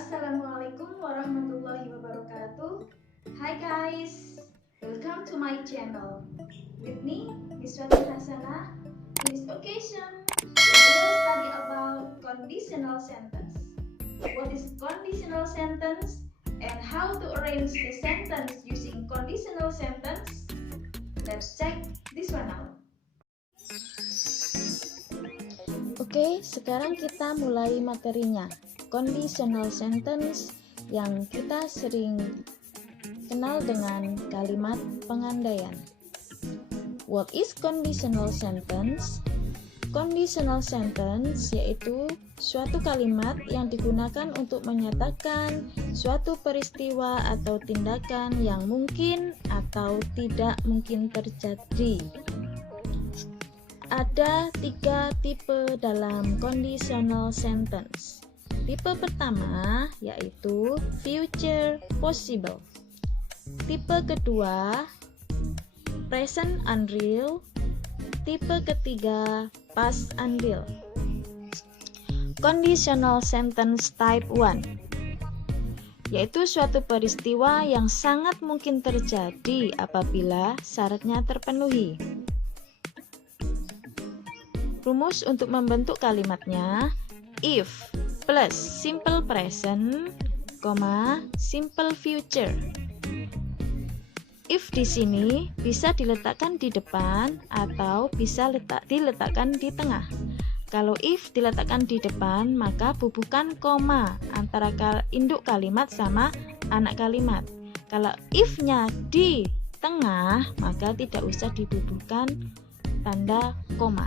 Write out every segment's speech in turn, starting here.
Assalamualaikum warahmatullahi wabarakatuh. Hi guys, welcome to my channel. With me, Miss Wati Hasanah. In this occasion, we will study about conditional sentence. What is conditional sentence and how to arrange the sentence using conditional sentence? Let's check this one out. Oke, sekarang kita mulai materinya. Conditional sentence yang kita sering kenal dengan kalimat pengandaian. What is conditional sentence? Conditional sentence yaitu suatu kalimat yang digunakan untuk menyatakan suatu peristiwa atau tindakan yang mungkin atau tidak mungkin terjadi. Ada 3 tipe dalam conditional sentence. Tipe pertama yaitu future possible. Tipe kedua present unreal. Tipe ketiga past unreal. Conditional sentence type 1 yaitu suatu peristiwa yang sangat mungkin terjadi apabila syaratnya terpenuhi. Rumus untuk membentuk kalimatnya, if plus simple present, simple future. If di sini bisa diletakkan di depan atau bisa diletakkan di tengah. Kalau if diletakkan di depan, maka bubuhkan koma antara induk kalimat sama anak kalimat. Kalau if-nya di tengah, maka tidak usah dibubuhkan tanda koma.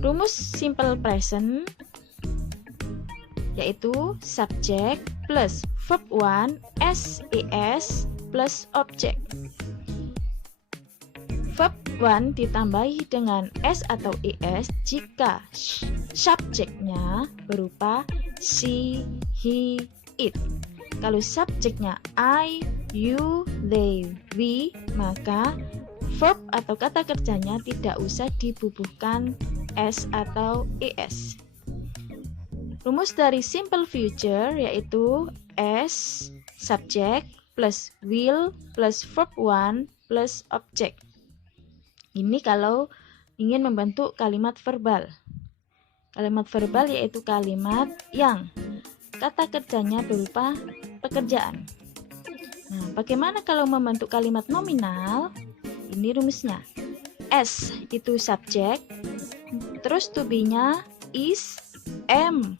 Rumus simple present yaitu subject plus verb 1 SES plus object. Verb 1 ditambahi dengan S atau ES jika subjeknya berupa she, he, it. Kalau subjeknya I, you, they, we, maka verb atau kata kerjanya tidak usah dibubuhkan S atau ES. Rumus dari simple future yaitu S subject plus will plus verb 1 plus object. Ini kalau ingin membentuk kalimat verbal. Kalimat verbal yaitu kalimat yang kata kerjanya berupa pekerjaan. Nah, bagaimana kalau membentuk kalimat nominal? Ini rumusnya. S itu subject, terus to be-nya is, am,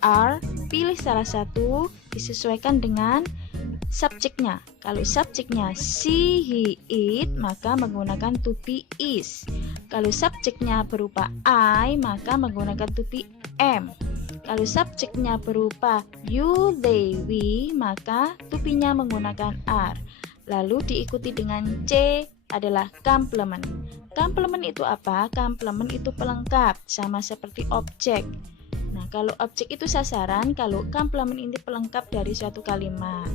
are, pilih salah satu, disesuaikan dengan subjeknya. Kalau subjeknya she, he, it, maka menggunakan to be is. Kalau subjeknya berupa I, maka menggunakan to be am. Kalau subjeknya berupa you, they, we, maka to be-nya menggunakan are. Lalu diikuti dengan C adalah complement. Complement itu apa? Complement itu pelengkap, sama seperti objek. Nah, kalau objek itu sasaran, kalau complement ini pelengkap dari suatu kalimat.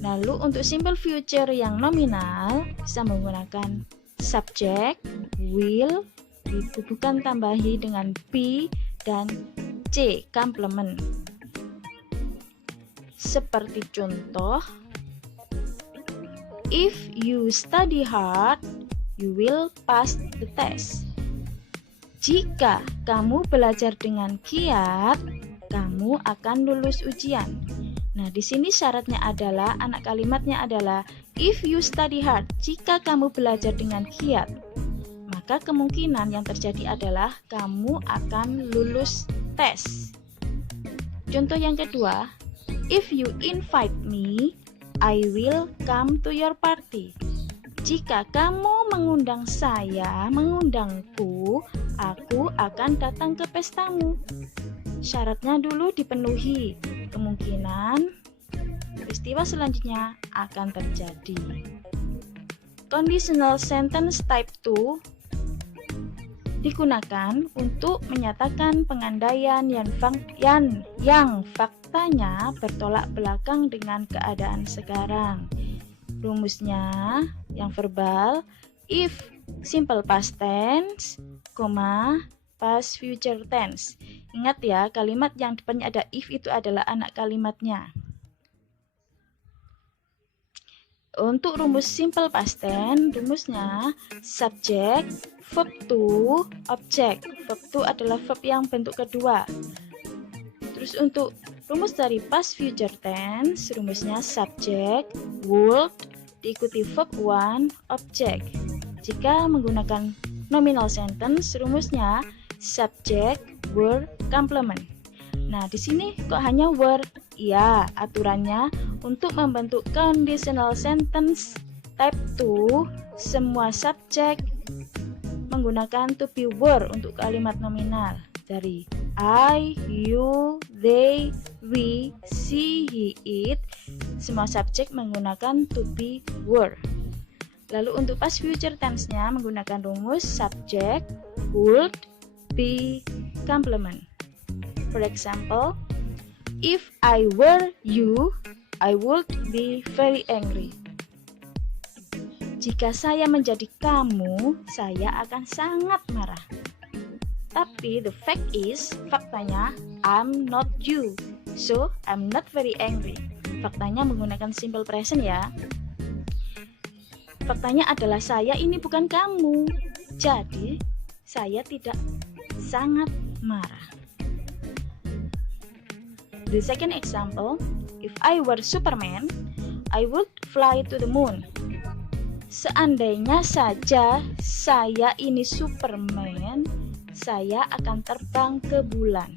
Lalu untuk simple future yang nominal bisa menggunakan subject, will, dibubuhkan tambahi dengan be dan C, complement. Seperti contoh, if you study hard, you will pass the test. Jika kamu belajar dengan giat, kamu akan lulus ujian. Nah, di sini syaratnya adalah, anak kalimatnya adalah if you study hard. Jika kamu belajar dengan giat, maka kemungkinan yang terjadi adalah kamu akan lulus tes. Contoh yang kedua, if you invite me, I will come to your party. Jika kamu mengundang saya, mengundangku, aku akan datang ke pestamu. Syaratnya dulu dipenuhi, kemungkinan peristiwa selanjutnya akan terjadi. Conditional sentence type 2 digunakan untuk menyatakan pengandaian yang faktanya bertolak belakang dengan keadaan sekarang. Rumusnya yang verbal, if simple past tense, past future tense. Ingat ya, kalimat yang depannya ada if itu adalah anak kalimatnya. Untuk rumus simple past tense, rumusnya subject, verb to, object. Verb to adalah verb yang bentuk kedua. Terus untuk rumus dari past future tense, rumusnya subject, would, diikuti verb one, object. Jika menggunakan nominal sentence, rumusnya subject, were, complement. Nah, di sini kok hanya were? Ya, aturannya untuk membentuk conditional sentence type 2, semua subjek menggunakan to be were untuk kalimat nominal. Dari I, you, they, we, she, he, it, semua subjek menggunakan to be were. Lalu untuk past future tense-nya menggunakan rumus subject, would, be, complement. For example, if I were you, I would be very angry. Jika saya menjadi kamu, saya akan sangat marah. Tapi the fact is, faktanya, I'm not you, so I'm not very angry. Faktanya menggunakan simple present ya. Faktanya adalah saya ini bukan kamu, jadi saya tidak sangat marah. The second example, if I were Superman, I would fly to the moon. Seandainya saja saya ini Superman, saya akan terbang ke bulan.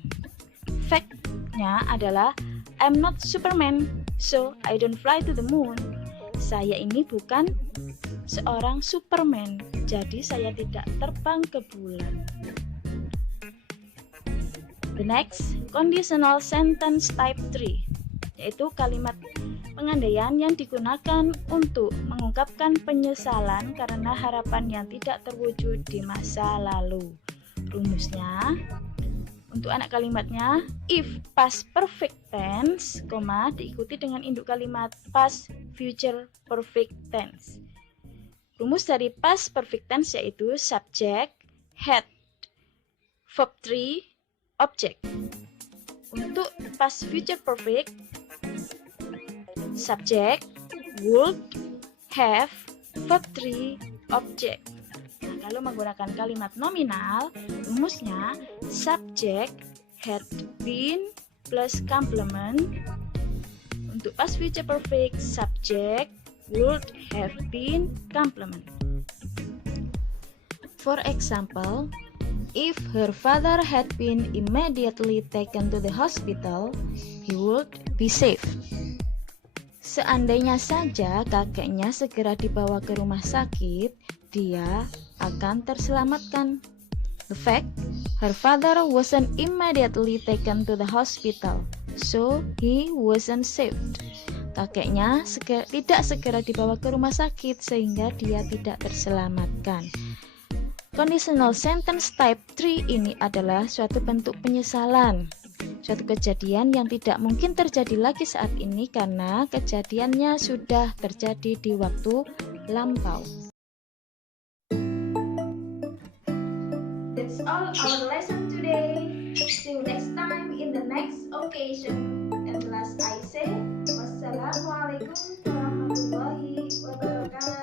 Fact-nya adalah I'm not Superman, so I don't fly to the moon. Saya ini bukan seorang Superman, jadi saya tidak terbang ke bulan. The next, conditional sentence type 3, yaitu kalimat pengandaian yang digunakan untuk mengungkapkan penyesalan karena harapan yang tidak terwujud di masa lalu. Rumusnya, untuk anak kalimatnya, if past perfect tense, diikuti dengan induk kalimat past future perfect tense. Rumus dari past perfect tense yaitu subject, had, verb 3, object. Untuk past future perfect, subject, would, have, verb 3, object. Nah, kalau menggunakan kalimat nominal, rumusnya subject, had been, plus complement. Untuk past future perfect, subject, would, have been, complement. For example, if her father had been immediately taken to the hospital, he would be safe. Seandainya saja kakeknya segera dibawa ke rumah sakit, dia akan terselamatkan. The fact, her father wasn't immediately taken to the hospital, so he wasn't saved. Kakeknya tidak segera dibawa ke rumah sakit sehingga dia tidak terselamatkan. Conditional sentence type 3 ini adalah suatu bentuk penyesalan, suatu kejadian yang tidak mungkin terjadi lagi saat ini karena kejadiannya sudah terjadi di waktu lampau. That's all our lesson today. See you next time in the next occasion. And last I say, wassalamualaikum warahmatullahi wabarakatuh.